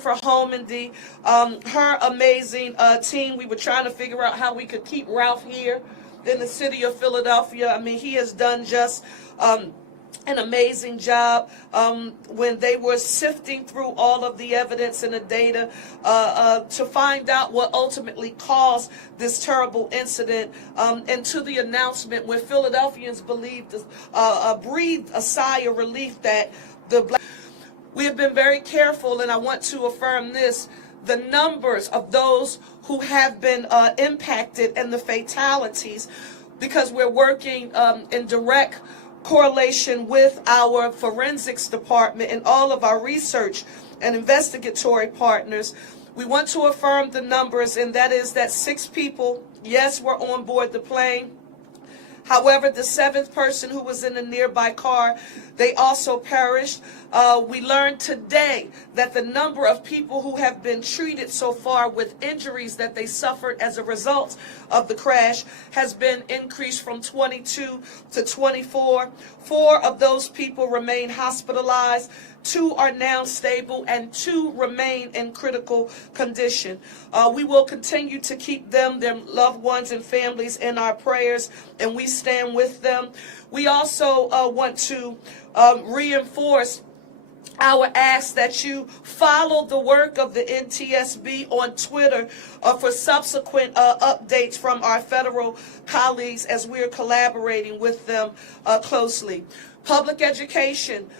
Jennifer Holmandy, her amazing team. We were trying to figure out how we could keep Ralph here in the city of Philadelphia. I mean, he has done just an amazing job when they were sifting through all of the evidence and the data to find out what ultimately caused this terrible incident, and to the announcement where Philadelphians breathed a sigh of relief that we have been very careful, and I want to affirm this, the numbers of those who have been impacted and the fatalities, because we're working in direct correlation with our forensics department and all of our research and investigatory partners. We want to affirm the numbers, and that is that 6 people, yes, were on board the plane. However, the 7th person who was in a nearby car, they also perished. We learned today that the number of people who have been treated so far with injuries that they suffered as a result of the crash has been increased from 22 to 24. 4 of those people remain hospitalized. 2 are now stable, and 2 remain in critical condition. We will continue to keep them, their loved ones and families in our prayers, and we stand with them. We also want to reinforce our ask that you follow the work of the NTSB on Twitter for subsequent updates from our federal colleagues as we're collaborating with them closely. Public education.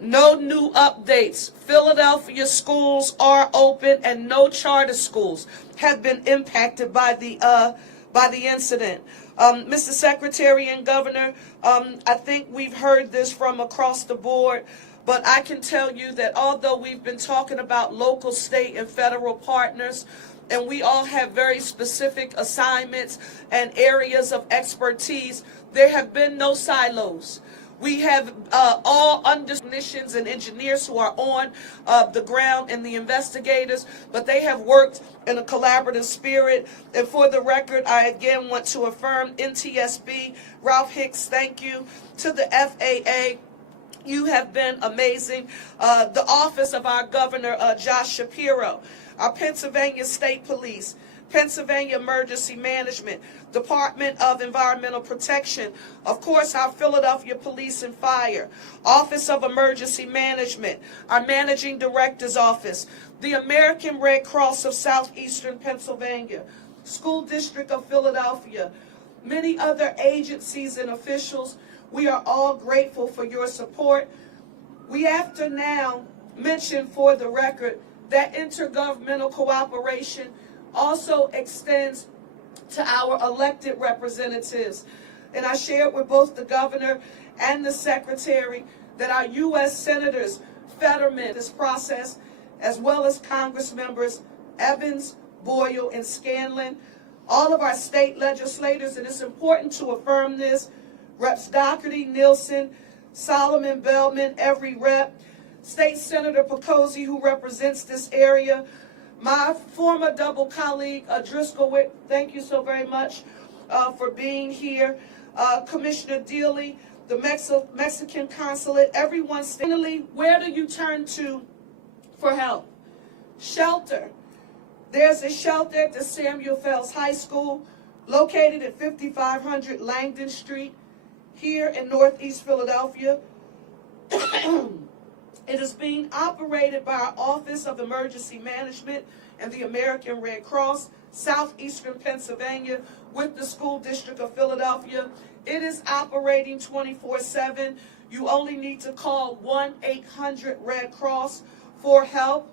No new updates. Philadelphia schools are open, and no charter schools have been impacted by the incident. Mr. Secretary and Governor, I think we've heard this from across the board, but I can tell you that although we've been talking about local, state, and federal partners, and we all have very specific assignments and areas of expertise, there have been no silos. We have all technicians and engineers who are on the ground, and the investigators, but they have worked in a collaborative spirit. And for the record, I again want to affirm NTSB, Ralph Hicks, thank you. To the FAA, you have been amazing. The office of our governor, Josh Shapiro, our Pennsylvania State Police, Pennsylvania Emergency Management, Department of Environmental Protection, of course our Philadelphia Police and Fire, Office of Emergency Management, our Managing Director's Office, the American Red Cross of Southeastern Pennsylvania, School District of Philadelphia, many other agencies and officials. We are all grateful for your support. We have to now mention for the record that intergovernmental cooperation also extends to our elected representatives. And I shared with both the governor and the secretary that our U.S. senators, Fetterman, this process, as well as Congress members Evans, Boyle, and Scanlon, all of our state legislators, and it's important to affirm this, Reps Doherty, Nielsen, Solomon, Bellman, every rep, State Senator Picozzi, who represents this area, my former double colleague, Driscoll, thank you so very much for being here. Commissioner Dealey, the Mexican consulate, everyone. Finally, where do you turn to for help? Shelter. There's a shelter at the Samuel Fells High School, located at 5500 Langdon Street, here in Northeast Philadelphia. It is being operated by our Office of Emergency Management and the American Red Cross, Southeastern Pennsylvania, with the School District of Philadelphia. It is operating 24/7. You only need to call 1-800-RED-CROSS for help.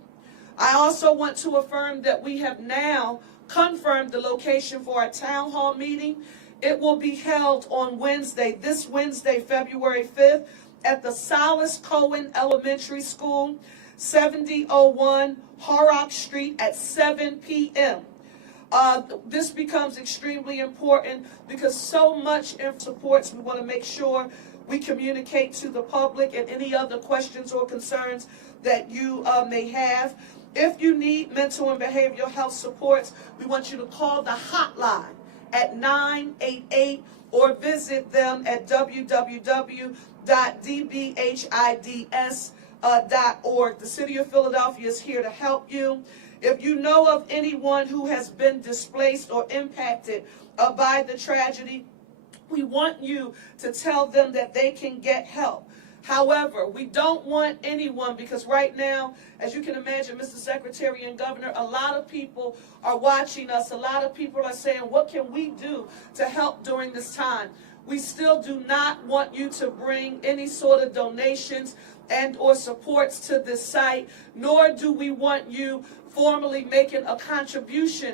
I also want to affirm that we have now confirmed the location for our town hall meeting. It will be held on Wednesday, this Wednesday, February 5th, at the Silas Cohen Elementary School, 7001 Horrock Street at 7 p.m. This becomes extremely important because so much supports. We want to make sure we communicate to the public and any other questions or concerns that you may have. If you need mental and behavioral health supports, we want you to call the hotline at 988 or visit them at www.dbhids.org. .org. The City of Philadelphia is here to help you. If you know of anyone who has been displaced or impacted by the tragedy, we want you to tell them that they can get help. However, we don't want anyone, because right now, as you can imagine, Mr. Secretary and Governor, a lot of people are watching us. A lot of people are saying, what can we do to help during this time? We still do not want you to bring any sort of donations and or supports to this site, nor do we want you formally making a contribution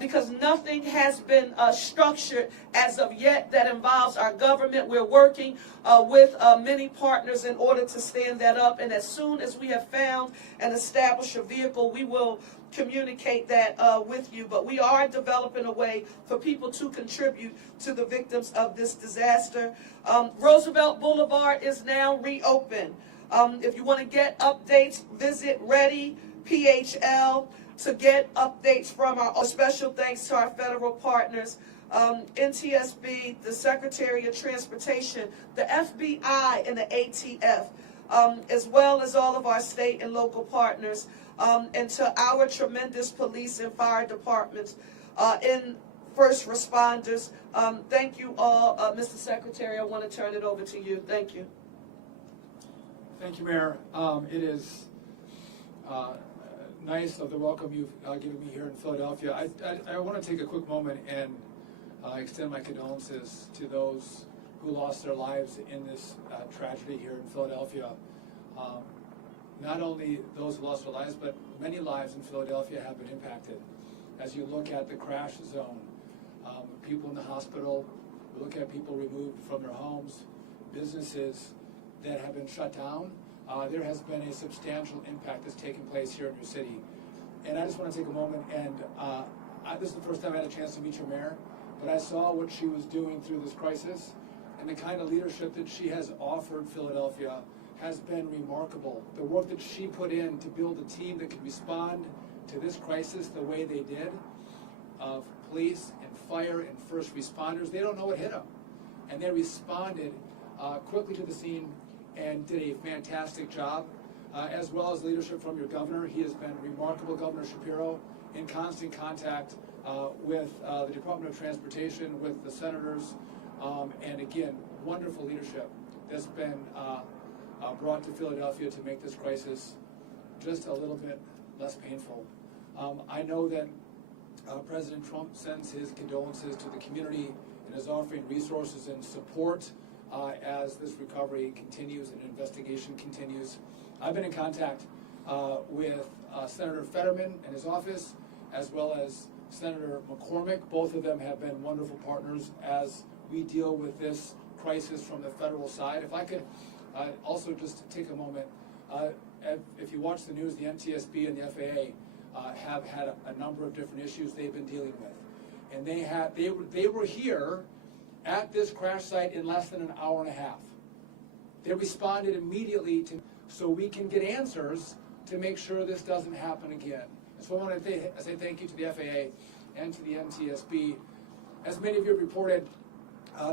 because nothing has been structured as of yet that involves our government. We're working with many partners in order to stand that up, and as soon as we have found and established a vehicle, we will communicate that with you. But we are developing a way for people to contribute to the victims of this disaster. Roosevelt Boulevard is now reopened. If you want to get updates, visit Ready PHL to get updates from our special thanks to our federal partners, NTSB, the Secretary of Transportation, the FBI, and the ATF, as well as all of our state and local partners, and to our tremendous police and fire departments and first responders. Thank you all. Mr. Secretary, I want to turn it over to you. Thank you. Thank you, Mayor. It is nice of the welcome you've given me here in Philadelphia. I want to take a quick moment and extend my condolences to those who lost their lives in this tragedy here in Philadelphia. Not only those who lost their lives, but many lives in Philadelphia have been impacted. As you look at the crash zone, people in the hospital, we look at people removed from their homes, businesses that have been shut down. There has been a substantial impact that's taken place here in your city. And I just want to take a moment and this is the first time I had a chance to meet your mayor, but I saw what she was doing through this crisis, and the kind of leadership that she has offered Philadelphia has been remarkable. The work that she put in to build a team that could respond to this crisis the way they did, of police and fire and first responders. They don't know what hit them, and they responded quickly to the scene and did a fantastic job, as well as leadership from your governor. He has been remarkable, Governor Shapiro, in constant contact with the Department of Transportation, with the senators, and again, wonderful leadership that's been brought to Philadelphia to make this crisis just a little bit less painful. I know that President Trump sends his condolences to the community and is offering resources and support as this recovery continues and investigation continues. I've been in contact with Senator Fetterman and his office, as well as Senator McCormick. Both of them have been wonderful partners as we deal with this crisis from the federal side. If I could also just take a moment, if you watch the news, the NTSB and the FAA have had a number of different issues they've been dealing with. And they were here at this crash site in less than an hour and a half. They responded immediately so we can get answers to make sure this doesn't happen again. So I want to say thank you to the FAA and to the NTSB. As many of you have reported,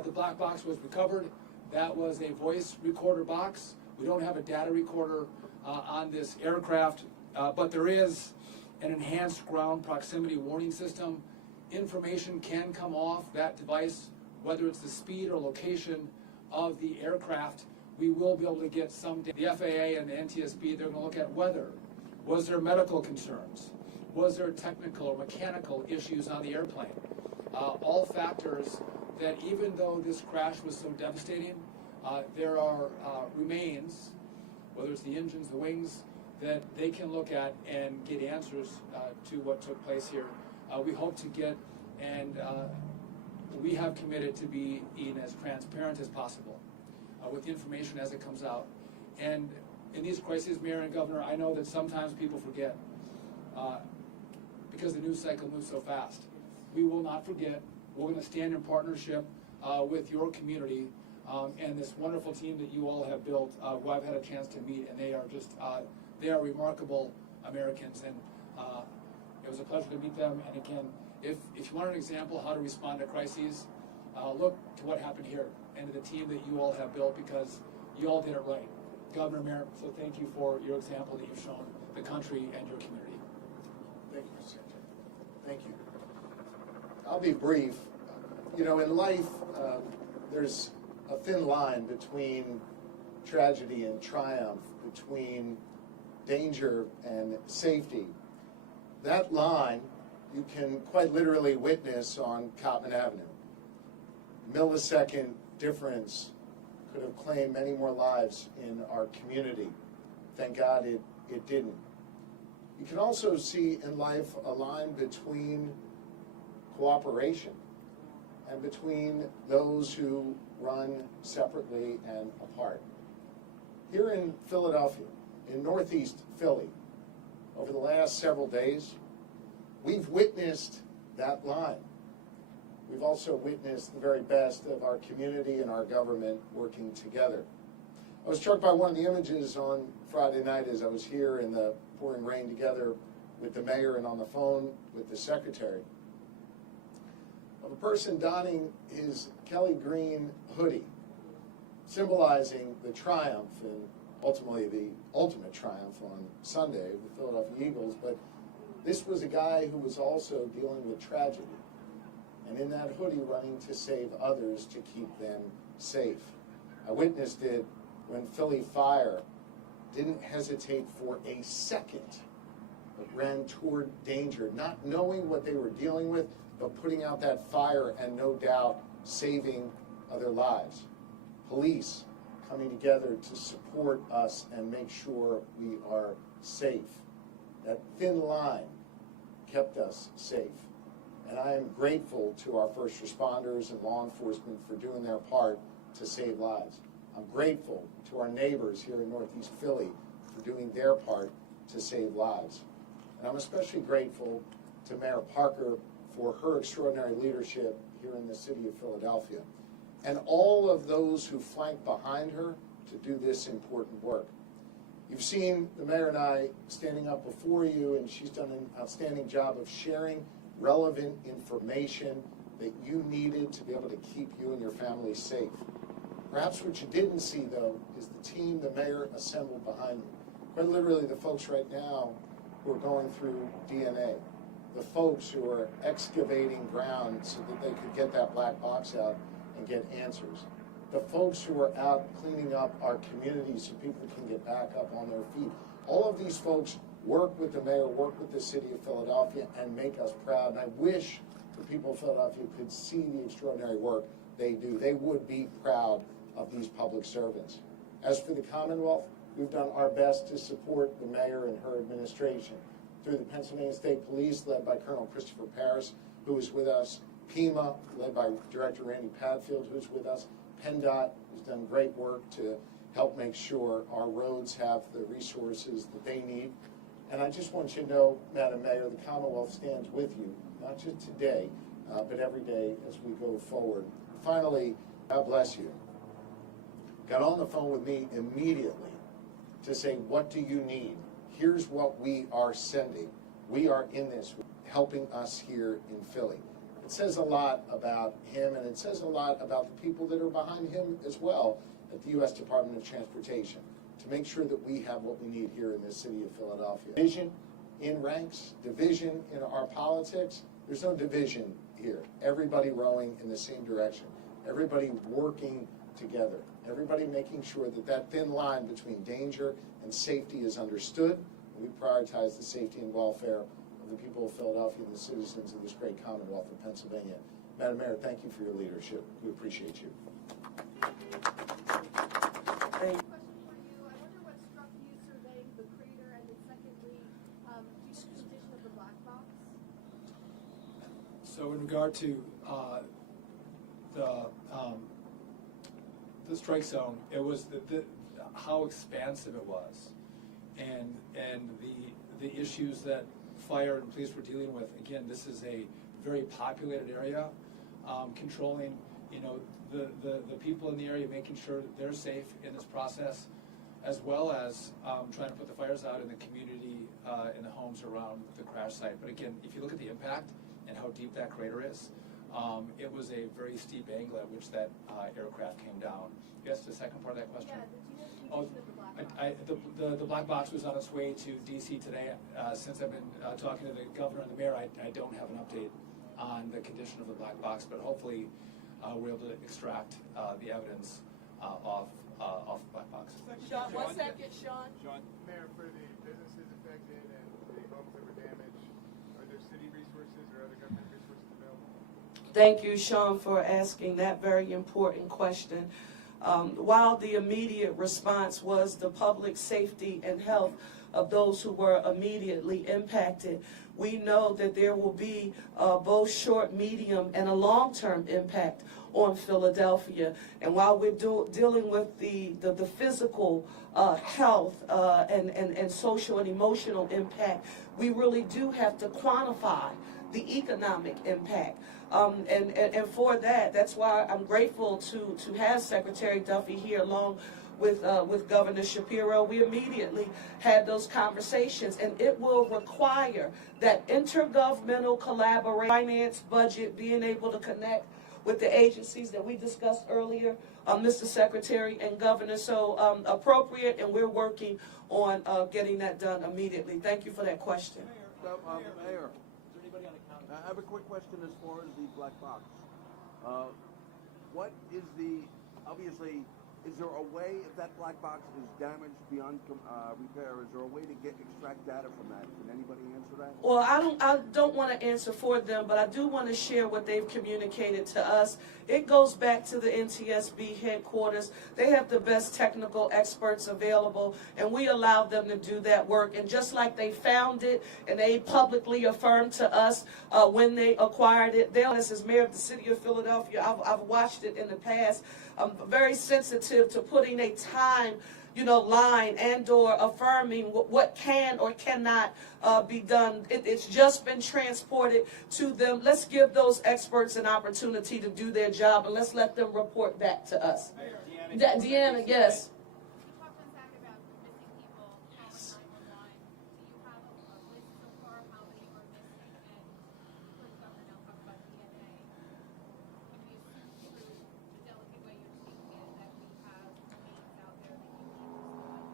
the black box was recovered. That was a voice recorder box. We don't have a data recorder on this aircraft, but there is an enhanced ground proximity warning system. Information can come off that device, whether it's the speed or location of the aircraft. We will be able to get some data. The FAA and the NTSB, they're going to look at weather. Was there medical concerns? Was there technical or mechanical issues on the airplane? All factors that, even though this crash was so devastating, there are remains, whether it's the engines, the wings, that they can look at and get answers to what took place here. We hope to get, and we have committed to being as transparent as possible with the information as it comes out. And in these crises, Mayor and Governor, I know that sometimes people forget because the news cycle moves so fast. We will not forget. We're going to stand in partnership with your community and this wonderful team that you all have built, who I've had a chance to meet, and they are just, they are remarkable Americans, and it was a pleasure to meet them. And again, if you want an example how to respond to crises, look to what happened here and to the team that you all have built, because you all did it right. Governor, Mayor, so thank you for your example that you've shown the country and your community. Thank you, Mr. Secretary. Thank you. I'll be brief. You know, in life, there's a thin line between tragedy and triumph, between danger and safety. That line you can quite literally witness on Cottman Avenue. Millisecond difference could have claimed many more lives in our community. Thank God it didn't. You can also see in life a line between cooperation and between those who run separately and apart. Here in Philadelphia, in Northeast Philly, over the last several days, we've witnessed that line. We've also witnessed the very best of our community and our government working together. I was struck by one of the images on Friday night as I was here in the pouring rain together with the mayor and on the phone with the secretary, of a person donning his Kelly green hoodie, symbolizing the triumph and ultimately the ultimate triumph on Sunday of the Philadelphia Eagles. But this was a guy who was also dealing with tragedy, and in that hoodie running to save others, to keep them safe. I witnessed it when Philly Fire didn't hesitate for a second, but ran toward danger, not knowing what they were dealing with, but putting out that fire and no doubt saving other lives. Police coming together to support us and make sure we are safe. That thin line kept us safe. And I am grateful to our first responders and law enforcement for doing their part to save lives. I'm grateful to our neighbors here in Northeast Philly for doing their part to save lives. And I'm especially grateful to Mayor Parker for her extraordinary leadership here in the city of Philadelphia, and all of those who flank behind her to do this important work. You've seen the mayor and I standing up before you, and she's done an outstanding job of sharing relevant information that you needed to be able to keep you and your family safe. Perhaps what you didn't see, though, is the team the mayor assembled behind you. Quite literally, the folks right now who are going through DNA, the folks who are excavating ground so that they could get that black box out and get answers, the folks who are out cleaning up our community so people can get back up on their feet. All of these folks work with the mayor, work with the city of Philadelphia, and make us proud. And I wish the people of Philadelphia could see the extraordinary work they do. They would be proud of these public servants. As for the Commonwealth, we've done our best to support the mayor and her administration through the Pennsylvania State Police, led by Colonel Christopher Paris, who is with us, PEMA, led by Director Randy Padfield, who's with us, PennDOT, who's done great work to help make sure our roads have the resources that they need. And I just want you to know, Madam Mayor, the Commonwealth stands with you, not just today, but every day as we go forward. Finally, God bless you. Got on the phone with me immediately to say, what do you need? Here's what we are sending. We are in this, helping us here in Philly. It says a lot about him, and it says a lot about the people that are behind him as well at the U.S. Department of Transportation, to make sure that we have what we need here in the city of Philadelphia. Division in ranks, division in our politics. There's no division here. Everybody rowing in the same direction. Everybody working together. Everybody making sure that that thin line between danger and safety is understood. And we prioritize the safety and welfare of the people of Philadelphia and the citizens of this great Commonwealth of Pennsylvania. Madam Mayor, thank you for your leadership. We appreciate you. Question for you. I wonder what struck you surveying the crater, and then secondly, the condition of the black box? So in regard to the strike zone, it was how expansive it was, and the issues that fire and police were dealing with. Again, this is a very populated area, controlling, the people in the area, making sure that they're safe in this process, as well as trying to put the fires out in the community, in the homes around the crash site. But again, if you look at the impact and how deep that crater is, it was a very steep angle at which that aircraft came down. Yes, the second part of that question? Yeah, the condition of the black box. The black box was on its way to DC today. Since I've been talking to the governor and the mayor, I don't have an update on the condition of the black box, but hopefully we're able to extract the evidence off the black box. Sean, 1 second, Sean. Mayor, for the businesses affected and the homes that were damaged, are there city resources or other government resources available? Thank you, Sean, for asking that very important question. While the immediate response was the public safety and health of those who were immediately impacted, we know that there will be both short, medium, and a long-term impact on Philadelphia. And while we're dealing with the physical health and social and emotional impact, we really do have to quantify the economic impact. And for that's why I'm grateful to have Secretary Duffy here along with Governor Shapiro. We immediately had those conversations, and it will require that intergovernmental collaboration, finance, budget, being able to connect with the agencies that we discussed earlier, Mr. Secretary and Governor. So appropriate, and we're working on getting that done immediately. Thank you for that question. Mayor, I have a quick question as far as the black box. What is obviously, is there a way, if that black box is damaged beyond repair, is there a way to extract data from that? Can anybody answer that? Well, I don't want to answer for them, but I do want to share what they've communicated to us. It goes back to the NTSB headquarters. They have the best technical experts available, and we allow them to do that work. And just like they found it, and they publicly affirmed to us when they acquired it, as mayor of the city of Philadelphia, I've watched it in the past. I'm very sensitive to putting a time, line and or affirming what can or cannot be done. It's just been transported to them. Let's give those experts an opportunity to do their job, and let's let them report back to us. Deanna, yes. You talked on Zach about missing people calling 911. Do you have a list so far of how many were missing? And for the governor now talk about DNA. Can we assume through the delicate way you're speaking it that we have names out there that you can respond?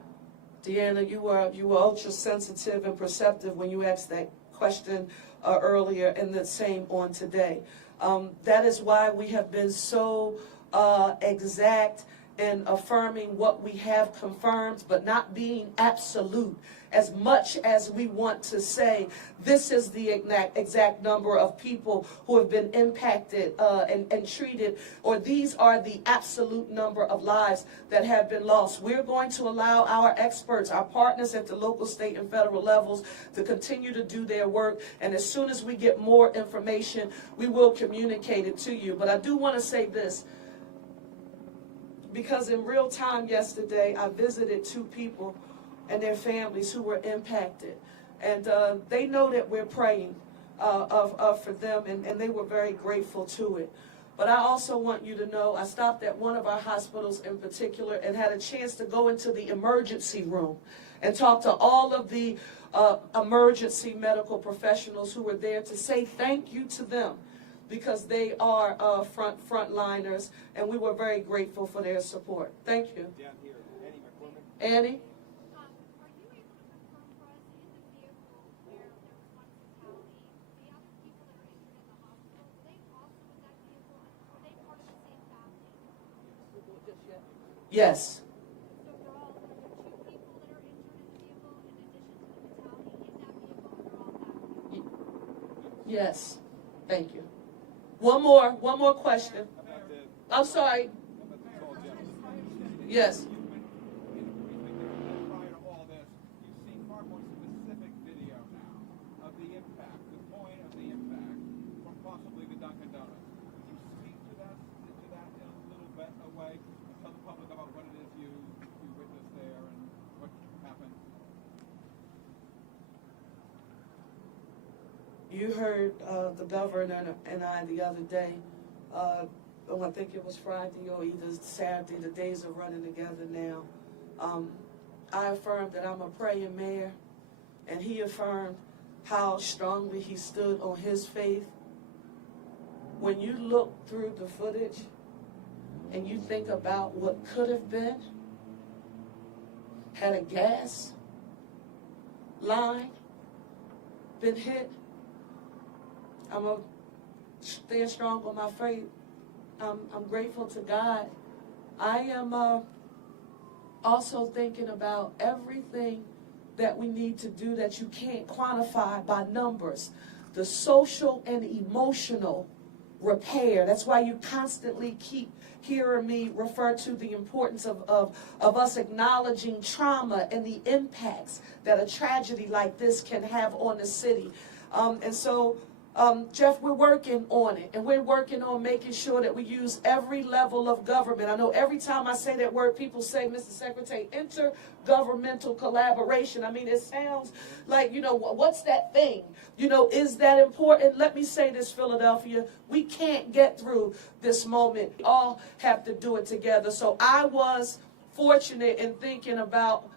Deanna, you were ultra sensitive and perceptive when you asked that question earlier, and the same on today. That is why we have been so exact in affirming what we have confirmed, but not being absolute. As much as we want to say, this is the exact number of people who have been impacted and treated, or these are the absolute number of lives that have been lost. We're going to allow our experts, our partners at the local, state, and federal levels to continue to do their work. And as soon as we get more information, we will communicate it to you. But I do want to say this, because in real time yesterday, I visited 2 people and their families who were impacted. And they know that we're praying for them, and they were very grateful to it. But I also want you to know, I stopped at one of our hospitals in particular and had a chance to go into the emergency room and talk to all of the emergency medical professionals who were there to say thank you to them, because they are frontliners, and we were very grateful for their support. Thank you. Down here, Annie McCormick. Annie? Are you able to confirm for us in the vehicle where there was one fatality, the other people that are injured in the hospital, were they also in that vehicle, and were they part of the same family? Yes. So they're all, are there 2 people that are injured in the vehicle in addition to the fatality in that vehicle, or they're all that? Yes. Thank you. One more question. I'm sorry. Yes. Prior to all this, you've seen far more specific video now of the impact, the point of the impact from possibly the Dunkin' Donuts. Could you speak to that in a little bit away, tell the public about what it is you witnessed there and what happened? You heard the governor and I the other day, I think it was Friday or either Saturday, the days are running together now. I affirmed that I'm a praying mayor, and he affirmed how strongly he stood on his faith. When you look through the footage and you think about what could have been, had a gas line been hit, I'm going to stand strong on my faith. I'm grateful to God. I am also thinking about everything that we need to do that you can't quantify by numbers. The social and emotional repair. That's why you constantly keep hearing me refer to the importance of us acknowledging trauma and the impacts that a tragedy like this can have on the city. Jeff, we're working on it, and we're working on making sure that we use every level of government. I know every time I say that word, people say, Mr. Secretary, intergovernmental collaboration. I mean, it sounds like, what's that thing? Is that important? Let me say this, Philadelphia, we can't get through this moment. We all have to do it together. So I was fortunate in thinking about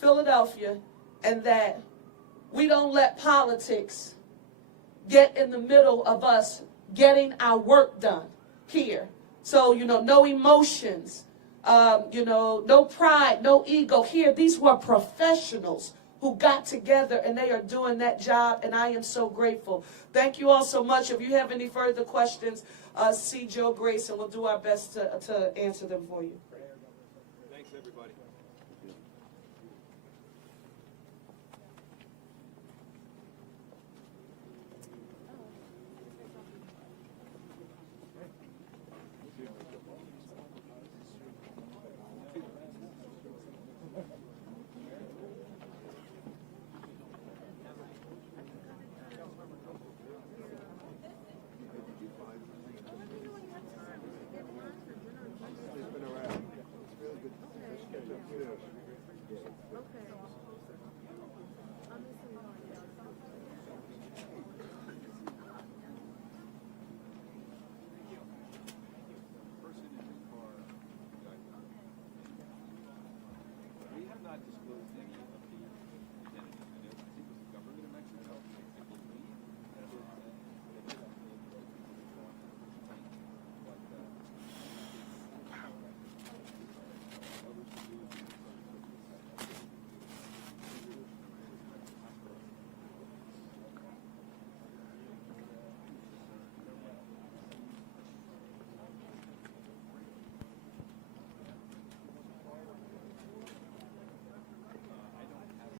Philadelphia and that we don't let politics get in the middle of us getting our work done here. So, no emotions, no pride, no ego here. These were professionals who got together and they are doing that job, and I am so grateful. Thank you all so much. If you have any further questions, see Joe Grace, and we'll do our best to answer them for you. Thanks, everybody. We have not disclosed